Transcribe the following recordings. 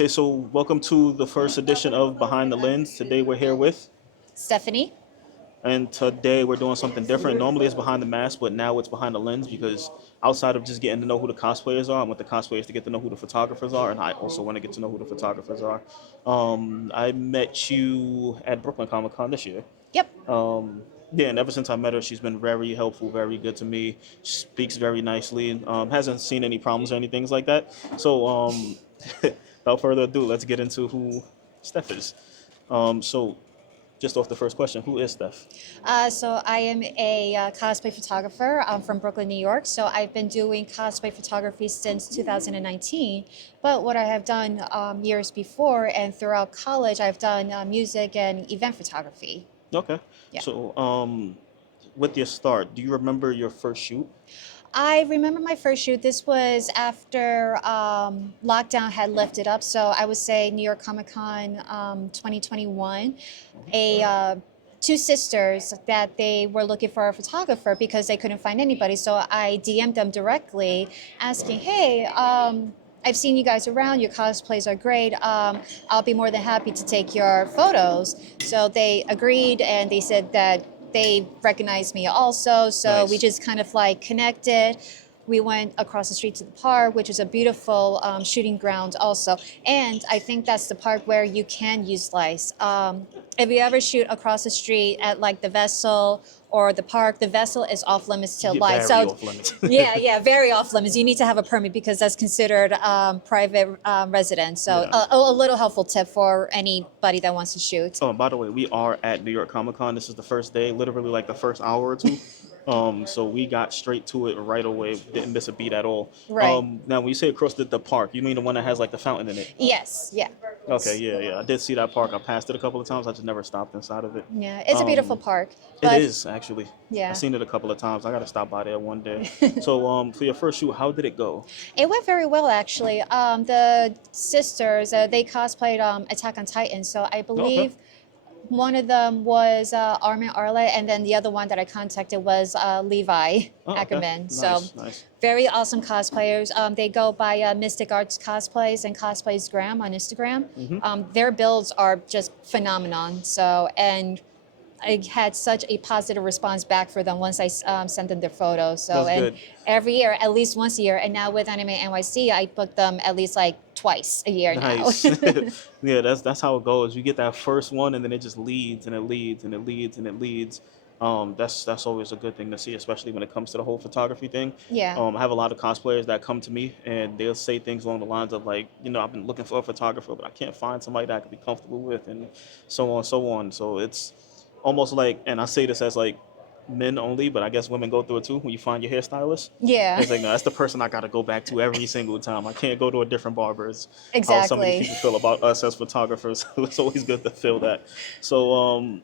Okay, so welcome to the first edition of Behind the Lens. Today we're here with, Stephanie. and today we're doing something different. Normally it's behind the mask, but now it's behind the lens because outside of just getting to know who the cosplayers are, I want the cosplayers to get to know who the photographers are, and I also want to get to know who the photographers are. I met you at Brooklyn Comic Con this year. Yep. Yeah, and ever since I met her, she's been very helpful, very good to me. Speaks very nicely. Hasn't seen any problems or anything like that. So, without further ado, let's get into who Steph is. So, just off the first question, who is Steph? So I am a cosplay photographer. I'm from Brooklyn, New York. So I've been doing cosplay photography since 2019. But what I have done years before and throughout college, I've done music and event photography. Okay. Yeah. So, with your start, do you remember your first shoot? I remember my first shoot. This was after lockdown had lifted up. So I would say New York Comic Con 2021. A two sisters that they were looking for a photographer because they couldn't find anybody. So I DM'd them directly, asking, "Hey, I've seen you guys around. Your cosplays are great. I'll be more than happy to take your photos." So they agreed, and they said that they recognized me also. So we Nice. just kind of like connected. We went across the street to the park, which is a beautiful shooting ground also. And I think that's the part where you can use lights. If you ever shoot across the street at like the Vessel or the park, the Vessel is off limits to Yeah, light. very So off limits. yeah, very off limits. You need to have a permit because that's considered private residence. So Yeah. a little helpful tip for anybody that wants to shoot. Oh, and by the way, we are at New York Comic Con. This is the first day, literally like the first hour or two. So we got straight to it right away. Didn't miss a beat at all. Right. Now when you say across the park, you mean the one that has like the fountain in it? Yes. Yeah. Okay, yeah, yeah. I did see that park. I passed it a couple of times. I just never stopped inside of it. Yeah. It's a beautiful park, It but is actually. I've yeah. seen it a couple of times. I gotta stop by there one day. So, for your first shoot, how did it go? It went very well, actually. The sisters, they cosplayed Attack on Titan, so I Oh, okay. believe one of them was Armin Arlet, and then the other one that I contacted was Levi Oh, okay. Ackerman. So Nice, nice. very awesome cosplayers. They go by Mystic Arts Cosplays and Cosplays Gram on Instagram. Their builds are just phenomenon. So, and I had such a positive response back for them once I sent them their photos. So, That's and good. every year, at least once a year, and now with Anime NYC, I book them at least like twice a year now. Nice. Yeah, that's how it goes. You get that first one, and then it just leads and it leads and it leads and it leads. That's always a good thing to see, especially when it comes to the whole photography thing. Yeah. I have a lot of cosplayers that come to me and they'll say things along the lines of like, I've been looking for a photographer, but I can't find somebody that I could be comfortable with, and so on, so on. So it's almost like, and I say this as like men only, but I guess women go through it too. When you find your hairstylist, Yeah, it's like, no, that's the person I got to go back to every single time. I can't go to a different barber. It's how so many exactly. people feel about us as photographers. It's always good to feel that. So,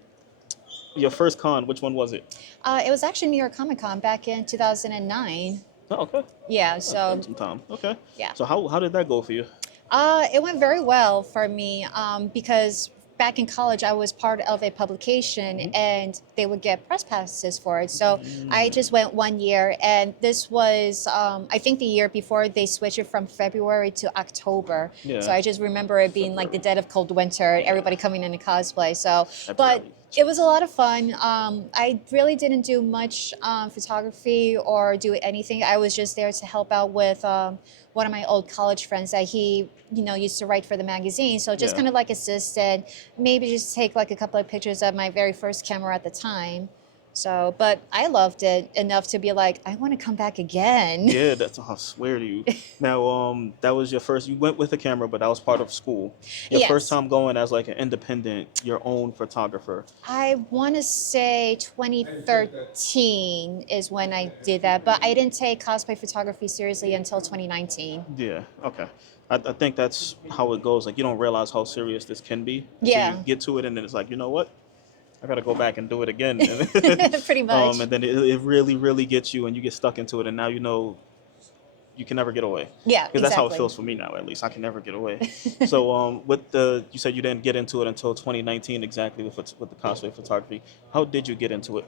your first con, which one was it? It was actually New York Comic Con back in 2009. Oh, okay. Yeah, That's been so some time. Okay. yeah. So how did that go for you? It went very well for me because back in college I was part of a publication and they would get press passes for it. So I just went 1 year, and this was I think the year before they switched it from February to October. So Yeah. I just remember it being like the dead of cold winter, everybody coming in cosplay. So, but February. it was a lot of fun. I really didn't do much photography or do anything. I was just there to help out with one of my old college friends that he, used to write for the magazine. So just Yeah. kind of like assisted, maybe just take like a couple of pictures of my very first camera at the time. So, but I loved it enough to be like, I want to come back again. Yeah, that's I swear to you. Now, that was your first. You went with a camera, but that was part of school. Your first Yes. time going as like an independent, your own photographer. I want to say 2013 is when I did that, but I didn't take cosplay photography seriously until 2019. Yeah. Okay. I think that's how it goes. Like you don't realize how serious this can be until you Yeah, get to it, and then it's like, you know what? I gotta go back and do it again. pretty much. And then it really, really gets you, and you get stuck into it, and now you know you can never get away. Yeah, Because that's how it exactly. feels for me now, at least. I can never get away. So, you said you didn't get into it until 2019 exactly with the cosplay photography. How did you get into it?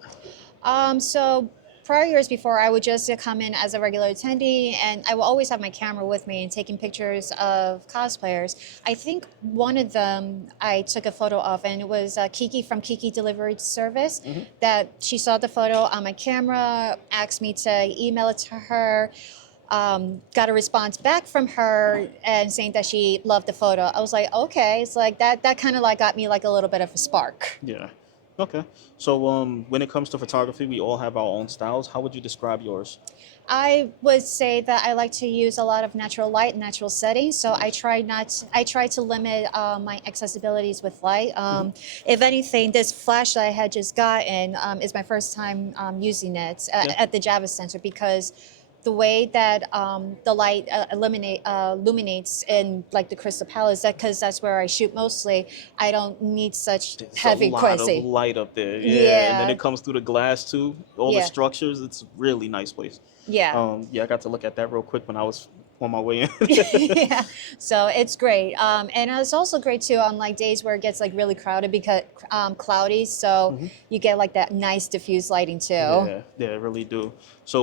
So prior years before, I would just come in as a regular attendee, and I will always have my camera with me and taking pictures of cosplayers. I think one of them I took a photo of, and it was Kiki from Kiki Delivery Service. That she saw the photo on my camera, asked me to email it to her. Got a response back from her and saying that she loved the photo. I was like, okay, it's like that. That kind of like got me like a little bit of a spark. Yeah. Okay. So when it comes to photography, we all have our own styles. How would you describe yours? I would say that I like to use a lot of natural light, natural settings. So I try to limit my accessibilities with light. If anything, this flash that I had just gotten is my first time using it Yeah. at the Java Center, because the way that the light illuminates in like the Crystal Palace, that because that's where I shoot mostly. I don't need such There's a heavy lot of quality. light up there. Yeah. And then Yeah, it comes through the glass too. All the yeah, structures. It's a really nice place. yeah. Yeah, I got to look at that real quick when I was on my way in. Yeah, so it's great, and it's also great too on like days where it gets like really crowded because cloudy, so Mhm. you get like that nice diffuse lighting too. Yeah, I really do. So,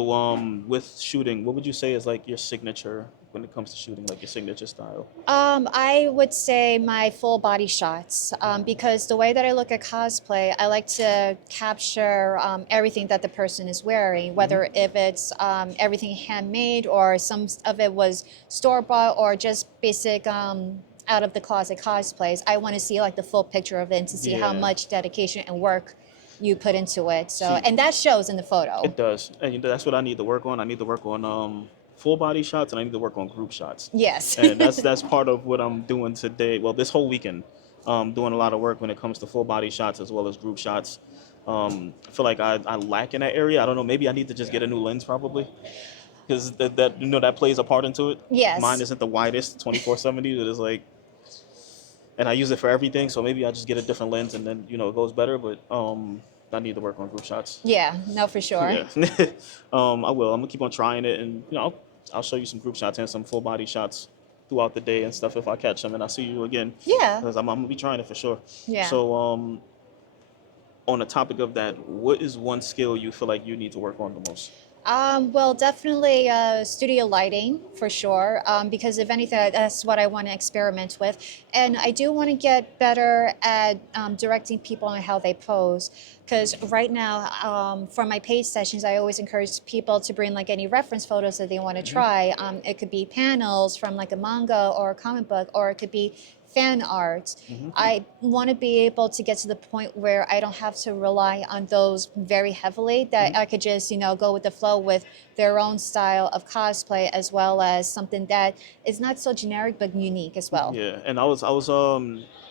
with shooting, what would you say is like your signature when it comes to shooting, like your signature style? I would say my full body shots, because the way that I look at cosplay, I like to capture everything that the person is wearing, Hmm. whether if it's everything handmade or some of it was store bought or just basic out of the closet cosplays. I want to see like the full picture of it and to see how Yeah. much dedication and work you put into it. So, See, and that shows in the photo. it does, and that's what I need to work on. I need to work on full body shots, and I need to work on group shots. Yes. And that's part of what I'm doing today. Well, this whole weekend, doing a lot of work when it comes to full body shots as well as group shots. I feel like I lack in that area. I don't know. Maybe I need to just get a new lens, probably, because that that plays a part into it. Mine Yes. isn't the widest 24-70. It is like, and I use it for everything. So maybe I just get a different lens, and then it goes better. But I need to work on group shots. Yeah, no, for sure. Yeah. I will. I'm gonna keep on trying it, and I'll show you some group shots and some full body shots throughout the day and stuff if I catch them, and I'll see you again Yeah, because I'm gonna be trying it for sure. yeah. So on the topic of that, what is one skill you feel like you need to work on the most? Well, definitely studio lighting for sure, because if anything, that's what I want to experiment with. And I do want to get better at directing people on how they pose. Because right now, for my paid sessions, I always encourage people to bring like any reference photos that they want to Hmm. try. It could be panels from like a manga or a comic book, or it could be fan art. Hmm. I want to be able to get to the point where I don't have to rely on those very heavily, that Hmm. I could just, go with the flow with their own style of cosplay, as well as something that is not so generic but unique as well. Yeah, and I was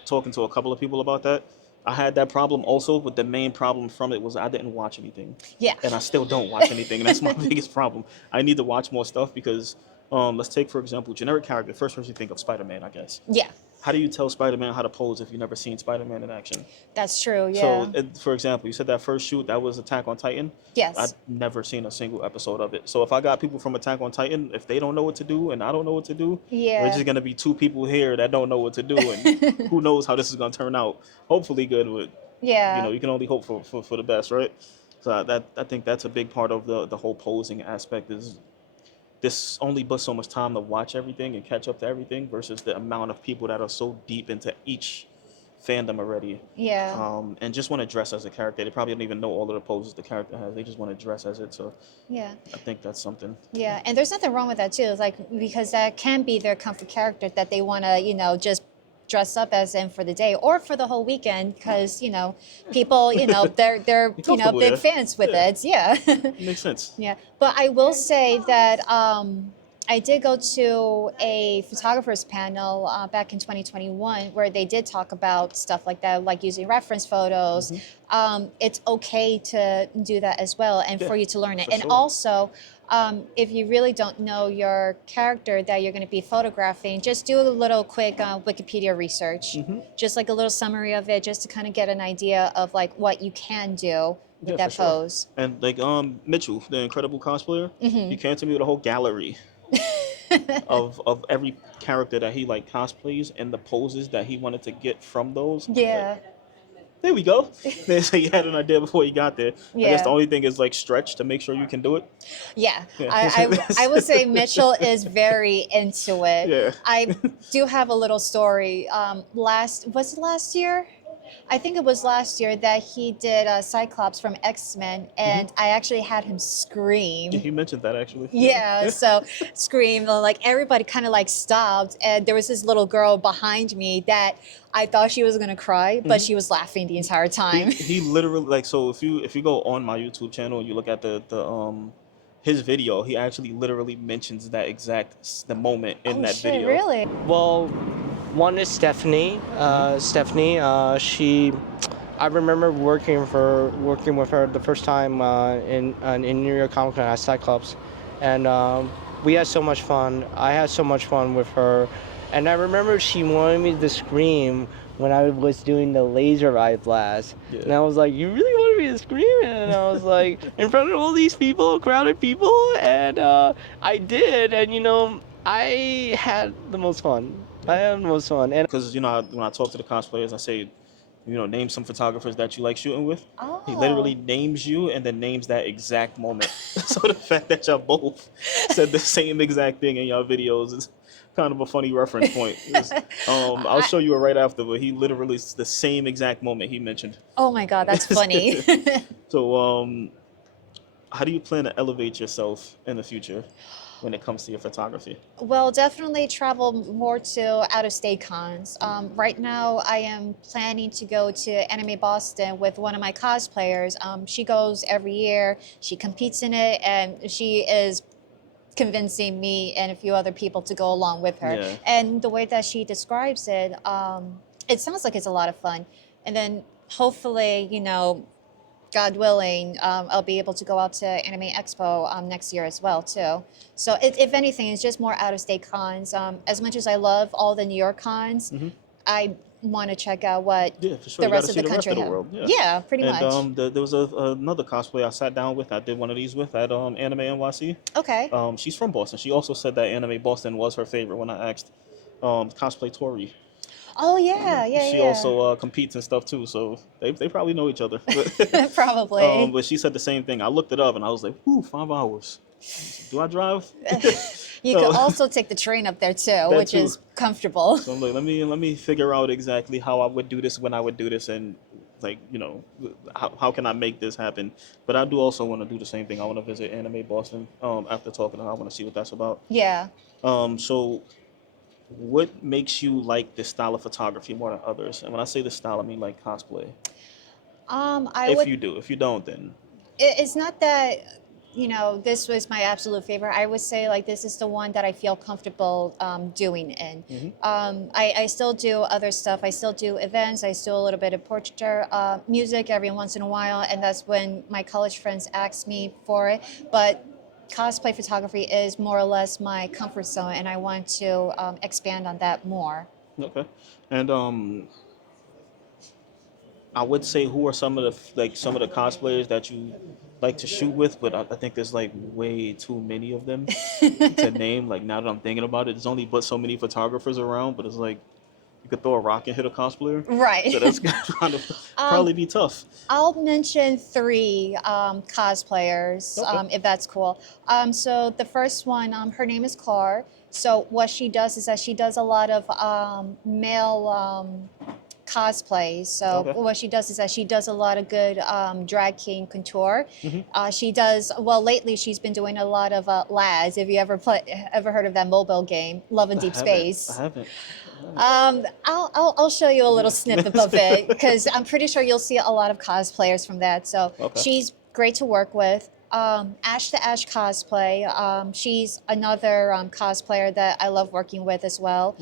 talking to a couple of people about that. I had that problem also, but the main problem from it was I didn't watch anything, Yeah. and I still don't watch anything, and that's my biggest problem. I need to watch more stuff because let's take for example generic character. First person you think of Spider-Man, I guess. Yeah, How do you tell Spider-Man how to pose if you've never seen Spider-Man in action? that's true. So, Yeah. for example, you said that first shoot that was Attack on Titan. I'd Yes. never seen a single episode of it. So if I got people from Attack on Titan, if they don't know what to do and I don't know what to do, we're Yeah. just gonna be two people here that don't know what to do, and who knows how this is gonna turn out. Hopefully good, but Yeah. you can only hope for the best, right? So I think that's a big part of the whole posing aspect is this only but so much time to watch everything and catch up to everything versus the amount of people that are so deep into each fandom already, Yeah. and just want to dress as a character. They probably don't even know all of the poses the character has. They just want to dress as it. So Yeah. I think that's something. Yeah. And there's nothing wrong with that too. It's like, because that can be their comfort character that they want to, just dress up as in for the day or for the whole weekend, because people, they're Be comfortable, big yeah. fans with Yeah, it. Yeah. makes sense. Yeah, but I will say that I did go to a photographers panel back in 2021 where they did talk about stuff like that, like using reference photos. Hmm. It's okay to do that as well, and Yeah, for you to learn it. for And sure. also, if you really don't know your character that you're going to be photographing, just do a little quick Wikipedia research, Hmm. just like a little summary of it, just to kind of get an idea of like what you can do with Yeah, for that sure. pose. And like Mitchell, the incredible cosplayer, he Hmm. came to me with a whole gallery of every character that he like cosplays and the poses that he wanted to get from those. I was like, Yeah. there we go. So you had an idea before you got there. I guess the Yeah. only thing is like stretch to make sure you can do it. Yeah, Yeah. I would say Mitchell is very into it. Yeah. I do have a little story. Was it last year? I think it was last year that he did Cyclops from X-Men, and I actually had him scream. He mentioned that actually. Yeah, so scream, like everybody kind of like stopped, and there was this little girl behind me that I thought she was gonna cry, but she was laughing the entire time. He literally like, so if you go on my YouTube channel and you look at the his video, he actually literally mentions that the moment in Oh that shit, video. really? Well, one is Stephanie. Stephanie, I remember working with her the first time in New York Comic Con at Cyclops, and we had so much fun. I had so much fun with her, and I remember she wanted me to scream when I was doing the laser eye blast, and Yeah. I was like, "You really wanted me to scream?" And I was like, in front of all these people, crowded people, and I did, and I had the most fun. I had the most fun, and Because when I talk to the cosplayers, I say, name some photographers that you like shooting with. He Oh. literally names you and then names that exact moment. So the fact that y'all both said the same exact thing in y'all videos is kind of a funny reference point. I'll show you it right after, but he literally the same exact moment he mentioned. Oh my God, that's funny. So how do you plan to elevate yourself in the future when it comes to your photography? Well, definitely travel more to out of state cons. Right now, I am planning to go to Anime Boston with one of my cosplayers. She goes every year, she competes in it, and she is convincing me and a few other people to go along with her. Yeah. And the way that she describes it, it sounds like it's a lot of fun. And then hopefully, God willing, I'll be able to go out to Anime Expo next year as well too. So if anything, it's just more out of state cons. As much as I love all the New York cons, I want to check out what Yeah, for sure. the You rest gotta of see the the rest country of the have. world. Yeah. Yeah, pretty And much. there was another cosplay I sat down with. I did one of these with at Anime NYC. Okay. She's from Boston. She also said that Anime Boston was her favorite when I asked. Cosplay Tori. Oh yeah, yeah, She yeah. also competes and stuff too, so they probably know each other. Probably. But she said the same thing. I looked it up and I was like, "Ooh, 5 hours. Do I drive?" You could also take the train up there too, which too. is comfortable. So I'm like, let me figure out exactly how I would do this when I would do this, and like how can I make this happen. But I do also want to do the same thing. I want to visit Anime Boston. After talking to her, I want to see what that's about. Yeah. So what makes you like this style of photography more than others? And when I say the style, I mean like cosplay. I If would. you do, if you don't, then It's not that, this was my absolute favorite. I would say like this is the one that I feel comfortable doing in. I still do other stuff. I still do events. I still do a little bit of portraiture, music every once in a while, and that's when my college friends ask me for it. But cosplay photography is more or less my comfort zone, and I want to expand on that more. okay. And I would say who are some of the cosplayers that you like to shoot with, but I think there's like way too many of them to name. Like now that I'm thinking about it, there's only but so many photographers around, but it's like you could throw a rock and hit a cosplayer. Right. So that's gonna kind of probably be tough. I'll mention three cosplayers, Okay. if that's cool. So the first one, her name is Clar. So what she does is that she does a lot of male cosplays. So Okay. what she does is that she does a lot of good drag king couture. She does well lately. She's been doing a lot of LAS. If you ever heard of that mobile game, Love in Deep Space. I haven't. I'll show you a little snippet of it because I'm pretty sure you'll see a lot of cosplayers from that. So Okay. she's great to work with. Ash to Ash cosplay. She's another cosplayer that I love working with as well.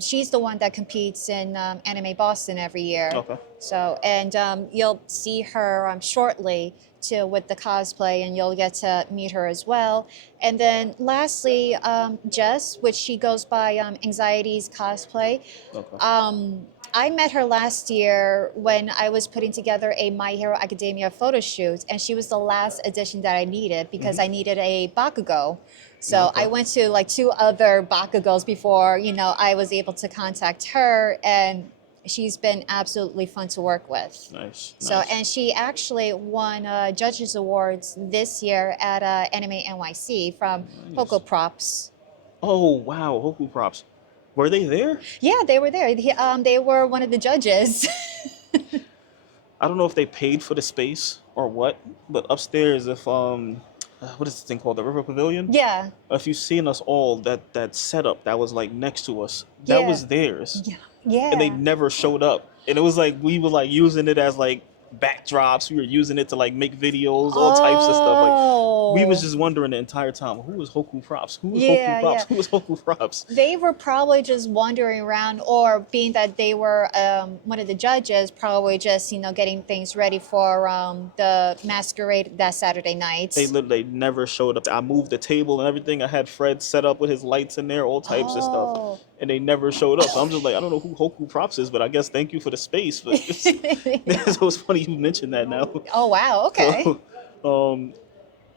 She's the one that competes in Anime Boston every year. Okay. So and you'll see her shortly too with the cosplay, and you'll get to meet her as well. And then lastly, Jess, which she goes by Anxiety's cosplay. Okay. I met her last year when I was putting together a My Hero Academia photo shoot, and she was the last addition that I needed because I needed a Bakugo. So Okay. I went to like two other Bakugos before, I was able to contact her, and she's been absolutely fun to work with. Nice. So, Nice. and she actually won Judges Awards this year at Anime NYC from Nice. Poco Props. Oh wow, Hoku props. Were they there? Yeah, they were there. They were one of the judges. I don't know if they paid for the space or what, but upstairs, if what is this thing called, the River Pavilion? Yeah, If you've seen us all, that setup that was like next to us, that Yeah. was theirs, yeah. and they never showed up. And it was like we were like using it as like backdrops. We were using it to like make videos, all types of stuff. Like we was Oh. just wondering the entire time, who was Hoku props? Who was Yeah, Hoku props? yeah. Who was Hoku props? They were probably just wandering around, or being that they were one of the judges, probably just getting things ready for the masquerade that Saturday night. They literally never showed up. I moved the table and everything. I had Fred set up with his lights in there, all types of stuff, Oh. and they never showed up. So I'm just like, I don't know who Hoku props is, but I guess thank you for the space. But so it's funny you mentioned that now. Oh wow, okay. So,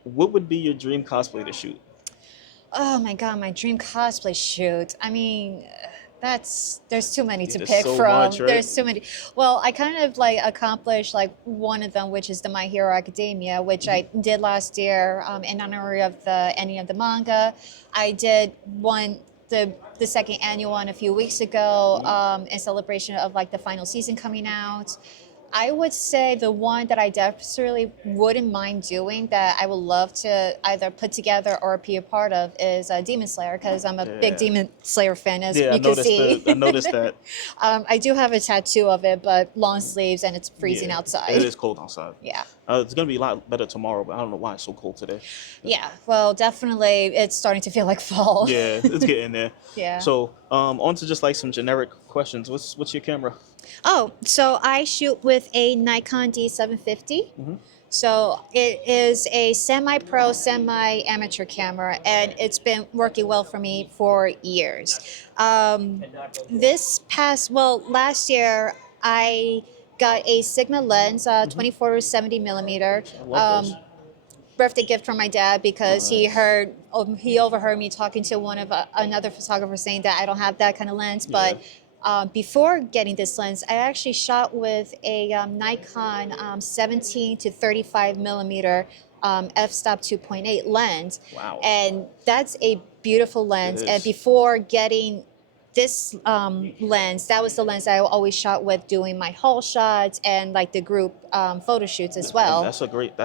what would be your dream cosplay to shoot? Oh my god, my dream cosplay shoot. I mean, there's too many to There's pick so from. much, right? There's too many. Well, I kind of like accomplished like one of them, which is the My Hero Academia, which I did last year in honor of the ending of the manga. I did one. The second annual one a few weeks ago in celebration of like the final season coming out. I would say the one that I definitely wouldn't mind doing, that I would love to either put together or be a part of, is Demon Slayer, because I'm a big Yeah. Demon Slayer fan, as Yeah, you can see. I noticed that. I do have a tattoo of it, but long sleeves, and it's freezing Yeah, outside. It is cold outside. Yeah. It's gonna be a lot better tomorrow, but I don't know why it's so cold today. Yeah. Well, definitely, it's starting to feel like fall. Yeah, it's getting there. Yeah. So, on to just like some generic questions. What's your camera? Oh, so I shoot with a Nikon D750. Mhm. So it is a semi-pro, semi-amateur camera, and it's been working well for me for years. Last year I got a Sigma lens, 24 to 70 millimeter. I love those. Birthday gift from my dad, because he overheard me talking to another photographer saying that I don't have that kind of lens, but. Before getting this lens, I actually shot with a Nikon 17 to 35 millimeter f-stop 2.8 lens, Wow. and that's a beautiful lens. It And is. before getting this lens, that was the lens I always shot with, doing my haul shots and like the group photo shoots as And well. that's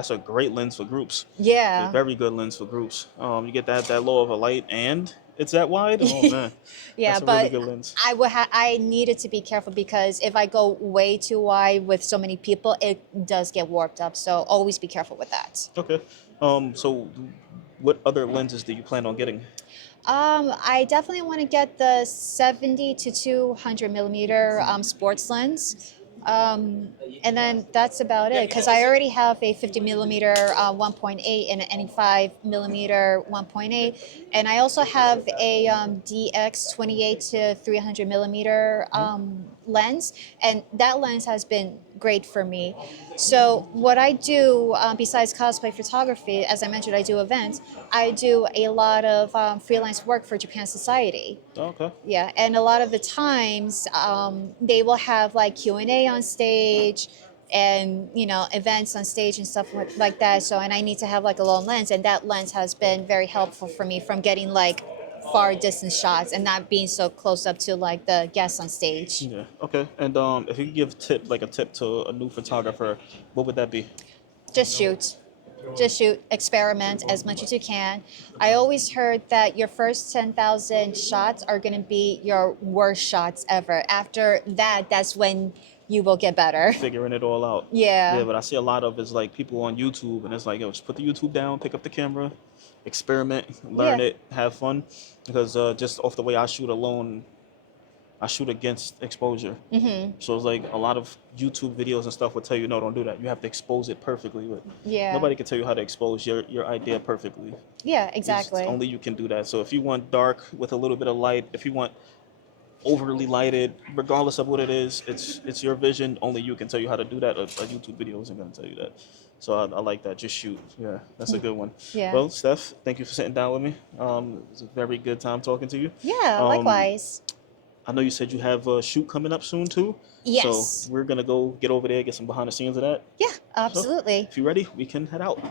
a great lens for groups. A Yeah. very good lens for groups. You get that low of a light and it's that wide. Oh man. Yeah, That's a but really good lens. I needed to be careful, because if I go way too wide with so many people, it does get warped up. So always be careful with that. Okay. So what other lenses do you plan on getting? I definitely want to get the 70 to 200 millimeter sports lens. And then that's about it, because I already have a 50 millimeter 1.8 and an 85 millimeter 1.8, and I also have a DX 28 to 300 millimeter lens, and that lens has been great for me. So what I do besides cosplay photography, as I mentioned, I do events. I do a lot of freelance work for Japan Society. Oh, okay. Yeah, and a lot of the times they will have like Q&A on stage, and events on stage and stuff like that. So, and I need to have like a long lens, and that lens has been very helpful for me from getting like far distance shots and not being so close up to like the guests on stage. Yeah. Okay. And if you could give a tip to a new photographer, what would that be? Just shoot. Just shoot, experiment as much as you can. I always heard that your first 10,000 shots are going to be your worst shots ever. After that, that's when you will get better. Figuring it all out. Yeah. Yeah, but I see a lot of it's like people on YouTube, and it's like, yo, just put the YouTube down, pick up the camera, experiment, learn Yeah. it, have fun. Because just off the way I shoot alone, I shoot against exposure. Mm-hmm. So it's like a lot of YouTube videos and stuff will tell you, no, don't do that. You have to expose it perfectly. But Yeah. nobody can tell you how to expose your idea perfectly. Yeah, It's exactly. only you can do that. So if you want dark with a little bit of light, if you want overly lighted, regardless of what it is, it's your vision. Only you can tell you how to do that. A YouTube video isn't going to tell you that. So I like that. Just shoot. Yeah, that's a good one. Yeah. Well, Steph, thank you for sitting down with me. It was a very good time talking to you. Yeah, Um, likewise. I know you said you have a shoot coming up soon too. Yes. So we're gonna go get over there, get some behind the scenes of that. Yeah, absolutely. If you're ready, we can head out.